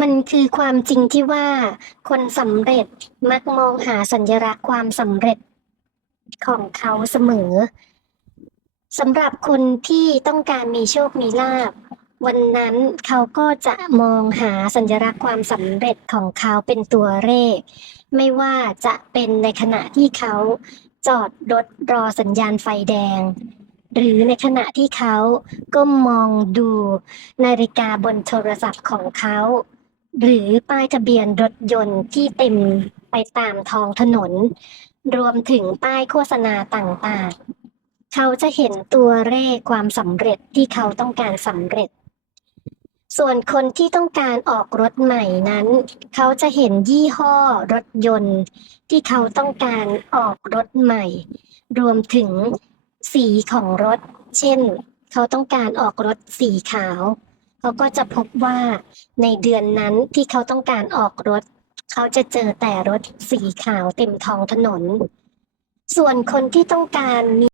มันคือความจริงที่ว่า คนสำเร็จมักมองหาสัญลักษณ์ความสำเร็จของเขาเสมอสำหรับคนที่ต้องการมีโชคมีลาภวันนั้นเขาก็จะมองหาสัญลักษณ์ความสำเร็จของเขาเป็นตัวเลข ไม่ว่าจะเป็นในขณะที่เขาจอดรถรอสัญญาณไฟแดง หรือในขณะที่เขาก้มมองดูนาฬิกาบนโทรศัพท์ของเขา หรือป้ายทะเบียนรถยนต์ที่เต็มไปตามท้องถนน รวมถึงป้ายโฆษณาต่างๆ เขาจะเห็นตัวเลขความสำเร็จที่เขาต้องการสำเร็จ ส่วนคนที่ต้องการออกรถใหม่นั้น เขาจะเห็นยี่ห้อรถยนต์ ที่เขาต้องการออกรถใหม่ รวมถึงสีของรถ เช่น เขาต้องการออกรถสีขาว เขาก็จะพบว่าในเดือนนั้นที่เขาต้องการออกรถ เขาจะเจอแต่รถสีขาวเต็มท้องถนน ส่วนคนที่ต้องการมี